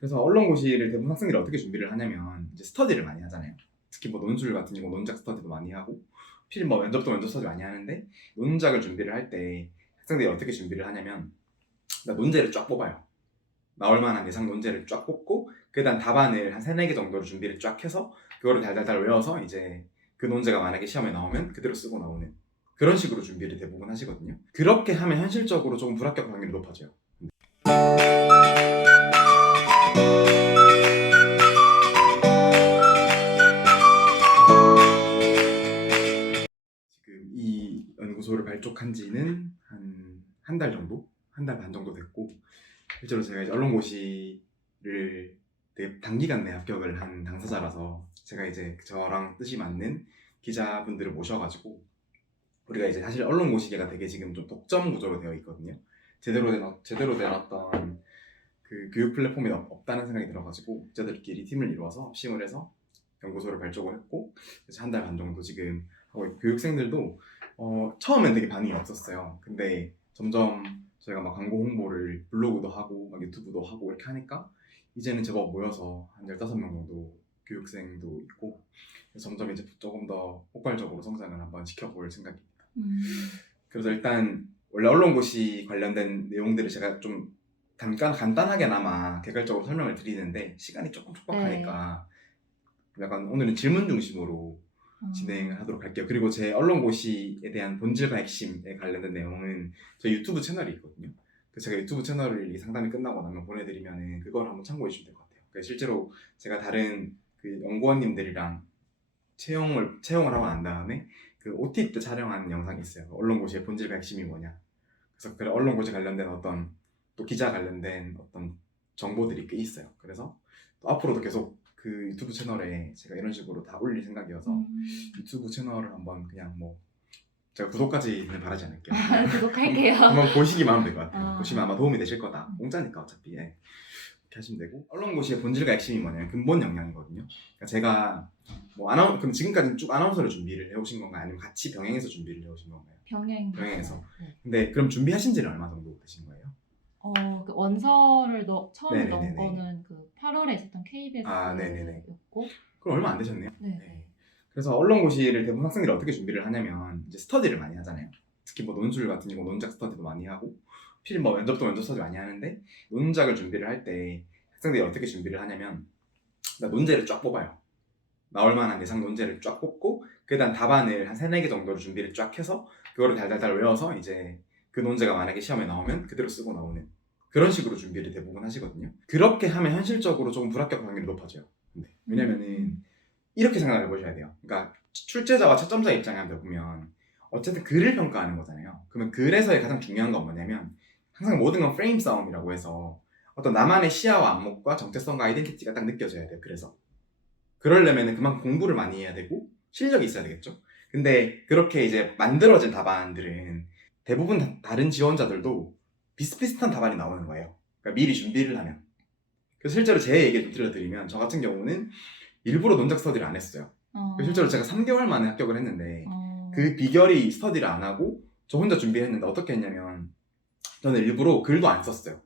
그래서 언론고시를 대부분 학생들이 어떻게 준비를 하냐면 이제 스터디를 많이 하잖아요. 특히 뭐 논술 같은 경우 논작 스터디도 많이 하고 필 뭐 면접도 면접 스터디 많이 하는데 논작을 준비를 할 때 학생들이 어떻게 준비를 하냐면 논제를 쫙 뽑아요. 나올 만한 예상 논제를 쫙 뽑고 그다음 답안을 한 3, 4개 정도로 준비를 쫙 해서 그거를 달달달 외워서 이제 그 논제가 만약에 시험에 나오면 그대로 쓰고 나오는 그런 식으로 준비를 대부분 하시거든요. 그렇게 하면 현실적으로 조금 불합격 확률이 높아져요. 지금 이 연구소를 발족한 지는 한 달 정도? 한 달 반 정도 됐고 실제로 제가 이제 언론고시를 되게 단기간 내에 합격을 한 당사자라서 제가 이제 저랑 뜻이 맞는 기자분들을 모셔가지고 우리가 이제 사실 언론고시계가 되게 지금 좀 독점 구조로 되어 있거든요. 제대로 된 어떤 그 교육 플랫폼이 없다는 생각이 들어가지고 기자들끼리 팀을 이루어서 합심을 해서 연구소를 발족을 했고 그래서 한 달 반 정도 지금 하고 있고 교육생들도 처음엔 되게 반응이 없었어요. 근데 점점 저희가 막 광고 홍보를 블로그도 하고 막 유튜브도 하고 이렇게 하니까 이제는 제법 모여서 한 15명 정도 교육생도 있고 점점 이제 조금 더 폭발적으로 성장을 한번 지켜볼 생각입니다. 그래서 일단 원래 언론고시 관련된 내용들을 제가 좀 간단하게나마 개괄적으로 설명을 드리는데 시간이 조금 촉박하니까 약간 오늘은 질문 중심으로 진행을 하도록 할게요. 그리고 제 언론고시에 대한 본질과 핵심에 관련된 내용은 저희 유튜브 채널이 있거든요. 그래서 제가 유튜브 채널을 이 상담이 끝나고 나면 보내드리면은 그걸 한번 참고해 주시면 될 것 같아요. 그러니까 실제로 제가 다른 그 연구원님들이랑 채용을 하고 난 다음에 그 OT 때 촬영한 영상이 있어요. 언론고시의 본질과 핵심이 뭐냐. 그래서 그 언론고시 관련된 어떤 또 기자 관련된 어떤 정보들이 꽤 있어요. 그래서 또 앞으로도 계속 그 유튜브 채널에 제가 이런 식으로 다 올릴 생각이어서 유튜브 채널을 한번 그냥 뭐 제가 구독까지는 바라지 않을게요. 구독할게요. 한번 보시기만 하면 될 것 같아요. 보시면 아마 도움이 되실 거다. 공짜니까 어차피. 예. 이렇게 하시면 되고 언론고시의 본질과 핵심이 뭐냐면 근본 역량이거든요. 그러니까 제가 뭐 그럼 지금까지 쭉 아나운서를 준비를 해오신 건가요? 아니면 같이 병행해서 준비를 해오신 건가요? 병행해서. 근데 그럼 준비하신 지는 얼마 정도 되신 거예요? 그 원서를 처음에 넣은 네네네네. 거는 그 8월에 있었던 KBS였고 그럼 얼마 안 되셨네요. 네. 그래서 언론고시를 대부분 학생들이 어떻게 준비를 하냐면 이제 스터디를 많이 하잖아요. 특히 뭐 논술 같은 경우 논작 스터디도 많이 하고 필 뭐 면접도 면접 스터디 많이 하는데 논작을 준비를 할 때 학생들이 어떻게 준비를 하냐면 논제를 쫙 뽑아요. 나올 만한 예상 논제를 쫙 뽑고 그다음 답안을 한 3, 4개 정도로 준비를 쫙 해서 그거를 달달달 외워서 이제 그 논제가 만약에 시험에 나오면 그대로 쓰고 나오는 그런 식으로 준비를 대부분 하시거든요. 그렇게 하면 현실적으로 조금 불합격 확률이 높아져요. 왜냐면은 이렇게 생각을 해보셔야 돼요. 그러니까 출제자와 채점자 입장에 한번 보면 어쨌든 글을 평가하는 거잖아요. 그러면 글에서의 가장 중요한 건 뭐냐면 항상 모든 건 프레임 싸움이라고 해서 어떤 나만의 시야와 안목과 정체성과 아이덴티티가 딱 느껴져야 돼요. 그래서 그러려면 그만큼 공부를 많이 해야 되고 실력이 있어야 되겠죠. 근데 그렇게 이제 만들어진 답안들은 대부분 다른 지원자들도 비슷비슷한 답안이 나오는 거예요. 그러니까 미리 준비를 하면. 그래서 실제로 제 얘기를 좀 들려드리면 저 같은 경우는 일부러 논작 스터디를 안 했어요. 실제로 제가 3개월 만에 합격을 했는데 그 비결이 스터디를 안 하고 저 혼자 준비했는데 어떻게 했냐면 저는 일부러 글도 안 썼어요.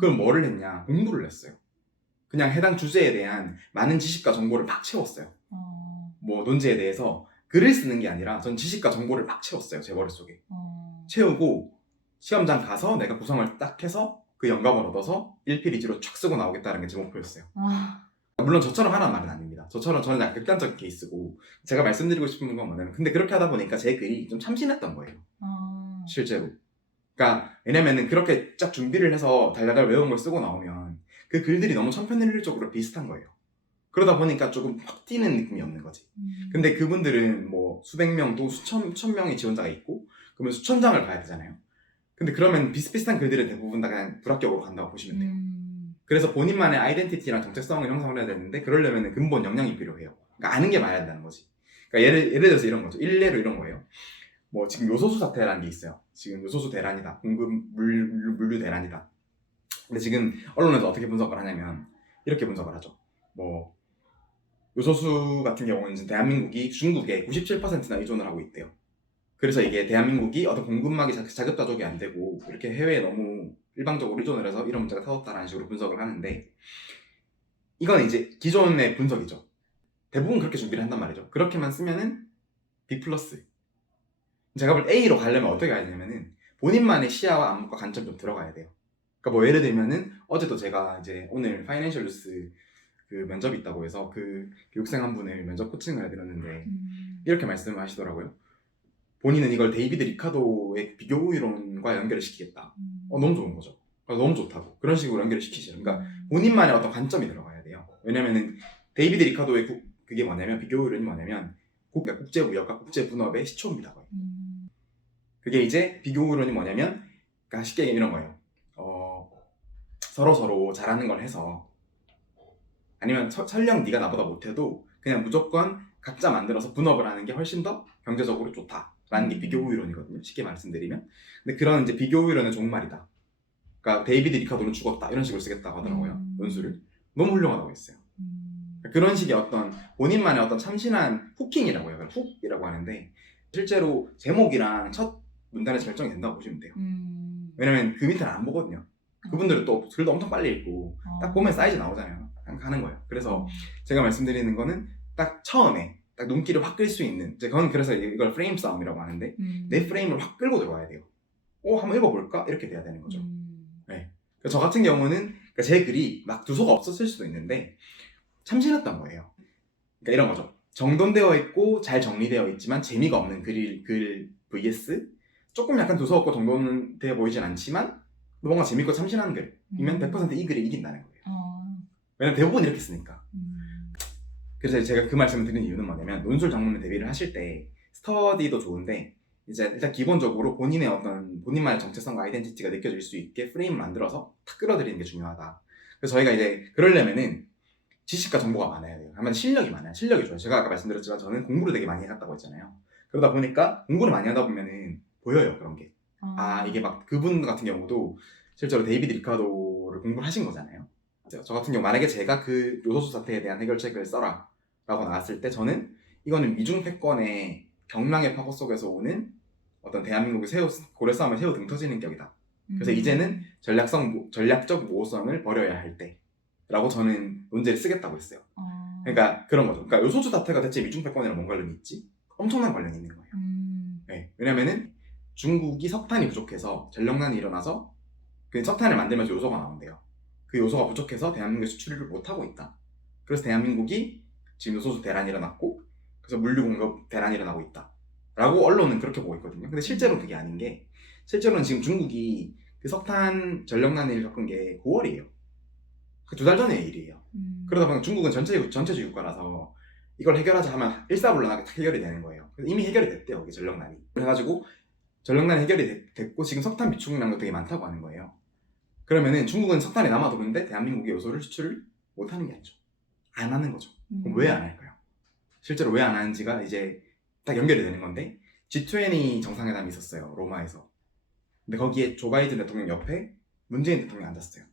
그럼 뭐를 했냐? 공부를 했어요. 그냥 해당 주제에 대한 많은 지식과 정보를 막 채웠어요. 뭐 논제에 대해서 글을 쓰는 게 아니라 전 지식과 정보를 막 채웠어요. 제 머릿속에. 채우고 시험장 가서 내가 구성을 딱 해서 그 영감을 얻어서 1필2지로 촥 쓰고 나오겠다는 게 제 목표였어요. 물론 저처럼 하라는 말은 아닙니다. 저처럼 저는 약간 극단적인 케이스고 제가 말씀드리고 싶은 건 뭐냐면 근데 그렇게 하다 보니까 제 글이 좀 참신했던 거예요. 실제로. 그러니까 왜냐면은 그렇게 쫙 준비를 해서 달달달 외운 걸 쓰고 나오면 그 글들이 너무 천편일률적으로 비슷한 거예요. 그러다 보니까 조금 확 튀는 느낌이 없는 거지. 근데 그분들은 뭐 수백 명 또 수천 명의 지원자가 있고 그러면 수천 장을 봐야 되잖아요. 근데 그러면 비슷비슷한 글들은 대부분 다 그냥 불합격으로 간다고 보시면 돼요. 그래서 본인만의 아이덴티티랑 정체성을 형성을 해야 되는데 그러려면 근본 역량이 필요해요. 그러니까 아는 게 많아야 된다는 거지. 그러니까 예를 들어서 이런 거죠. 일례로 이런 거예요. 뭐 지금 요소수 사태라는 게 있어요. 지금 요소수 대란이다. 공급 물류 대란이다. 근데 지금 언론에서 어떻게 분석을 하냐면 이렇게 분석을 하죠. 뭐 요소수 같은 경우는 지금 대한민국이 중국에 97%나 의존을 하고 있대요. 그래서 이게 대한민국이 어떤 공급망이 자급자족이 안 되고 이렇게 해외에 너무 일방적으로 의존을 해서 이런 문제가 터졌다라는 식으로 분석을 하는데 이건 이제 기존의 분석이죠. 대부분 그렇게 준비를 한단 말이죠. 그렇게만 쓰면은 B 플러스. 제가 볼 A로 가려면 어떻게 가야 되냐면은 본인만의 시야와 안목과 관점이 좀 들어가야 돼요. 그러니까 뭐 예를 들면은 어제도 제가 이제 오늘 파이낸셜 뉴스 그 면접이 있다고 해서 그 교육생 한 분을 면접 코칭을 해드렸는데 이렇게 말씀을 하시더라고요. 본인은 이걸 데이비드 리카도의 비교 이론과 연결을 시키겠다. 너무 좋은 거죠. 너무 좋다고. 그런 식으로 연결을 시키시죠. 그러니까 본인만의 어떤 관점이 들어가야 돼요. 왜냐면은 데이비드 리카도의 그게 뭐냐면 비교 이론이 뭐냐면 국제무역과 국제분업의 시초입니다. 거의. 그게 이제 비교 이론이 뭐냐면 그러니까 쉽게 얘기하면 이런 거예요. 서로 잘하는 걸 해서 아니면 설령 네가 나보다 못해도 그냥 무조건 각자 만들어서 분업을 하는 게 훨씬 더 경제적으로 좋다라는 게 비교 이론이거든요. 쉽게 말씀드리면. 근데 그런 이제 비교 이론은 좋은 말이다. 그러니까 데이비드 리카도는 죽었다 이런 식으로 쓰겠다고 하더라고요. 논술을. 너무 훌륭하다고 했어요. 그런 식의 어떤 본인만의 어떤 참신한 후킹이라고 해요. 훅이라고 하는데 실제로 제목이랑 첫 문단에서 결정이 된다고 보시면 돼요. 왜냐면 그 밑에는 안 보거든요. 그분들은 또 글도 엄청 빨리 읽고 딱 보면 사이즈 나오잖아요. 그냥 가는 거예요. 그래서 제가 말씀드리는 거는 딱 처음에 딱 눈길을 확 끌 수 있는 저는 그래서 이걸 프레임 싸움이라고 하는데 내 프레임을 확 끌고 들어와야 돼요. 한번 읽어볼까? 이렇게 돼야 되는 거죠. 네. 저 같은 경우는 그러니까 제 글이 막 두서가 없었을 수도 있는데 참신했던 거예요. 그러니까 이런 거죠. 정돈되어 있고 잘 정리되어 있지만 재미가 없는 글 vs 조금 약간 두서 없고 정돈되어 보이진 않지만 뭔가 재밌고 참신한 글이면 100% 이 글이 이긴다는 거예요. 왜냐면 대부분 이렇게 쓰니까. 그래서 제가 그 말씀을 드리는 이유는 뭐냐면 논술 작문을 대비를 하실 때 스터디도 좋은데 이제 일단 기본적으로 본인의 어떤 본인만의 정체성과 아이덴티티가 느껴질 수 있게 프레임을 만들어서 탁 끌어들이는 게 중요하다. 그래서 저희가 이제 그러려면은 지식과 정보가 많아야 돼요. 다만 실력이 많아요. 실력이 좋아요. 제가 아까 말씀드렸지만 저는 공부를 되게 많이 해갔다고 했잖아요. 그러다 보니까 공부를 많이 하다 보면은 보여요. 그런 게. 이게 막 그분 같은 경우도 실제로 데이비드 리카도를 공부를 하신 거잖아요. 저 같은 경우 만약에 제가 그 요소수 사태에 대한 해결책을 써라 라고 나왔을 때 저는 이거는 미중 패권의 경랑의 파고 속에서 오는 어떤 대한민국의 고래 싸움을 새우 등 터지는 격이다. 그래서 이제는 전략적 모호성을 버려야 할 때 라고 저는 논제를 쓰겠다고 했어요. 그러니까 그런 거죠. 그러니까 요소수 사태가 대체 미중 패권이랑 뭔 관련이 있지? 엄청난 관련이 있는 거예요. 네. 왜냐면은 중국이 석탄이 부족해서 전력난이 일어나서 그 석탄을 만들면서 요소가 나온대요. 그 요소가 부족해서 대한민국이 수출을 못하고 있다. 그래서 대한민국이 지금 요소수 대란이 일어났고 그래서 물류 공급 대란이 일어나고 있다. 라고 언론은 그렇게 보고 있거든요. 근데 실제로는 그게 아닌 게 실제로는 지금 중국이 그 석탄 전력난을 겪은 게 9월이에요. 그 2달 전의 일이에요. 그러다 보니까 중국은 전체주의 국가라서 이걸 해결하자 하면 일사불란하게 딱 해결이 되는 거예요. 이미 해결이 됐대요. 그게 전력난이. 그래가지고 전력난이 해결이 됐고 지금 석탄 비축량도 되게 많다고 하는 거예요. 그러면은 중국은 석탄이 남아도는데 대한민국의 요소를 수출을 못하는 게 아니죠. 안 하는 거죠. 그럼 왜 안 할까요? 실제로 왜 안 하는지가 이제 딱 연결이 되는 건데 G20 정상회담이 있었어요. 로마에서. 근데 거기에 조 바이든 대통령 옆에 문재인 대통령이 앉았어요.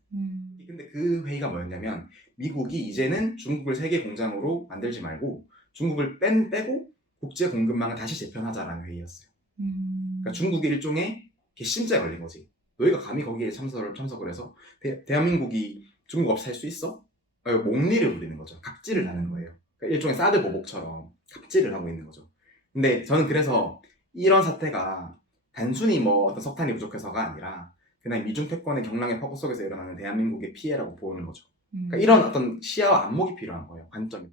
근데 그 회의가 뭐였냐면 미국이 이제는 중국을 세계 공장으로 만들지 말고 중국을 빼고 국제 공급망을 다시 재편하자라는 회의였어요. 그러니까 중국이 일종의 괘씸죄에 걸린 거지. 너희가 감히 거기에 참석을 해서 대한민국이 중국 없이 살 수 있어? 몽리를 부리는 거죠. 갑질을 하는 거예요. 그러니까 일종의 사드 보복처럼 갑질을 하고 있는 거죠. 근데 저는 그래서 이런 사태가 단순히 뭐 어떤 석탄이 부족해서가 아니라 그냥 미중 패권의 경랑의 파고 속에서 일어나는 대한민국의 피해라고 보는 거죠. 그러니까 이런 어떤 시야와 안목이 필요한 거예요. 관점이.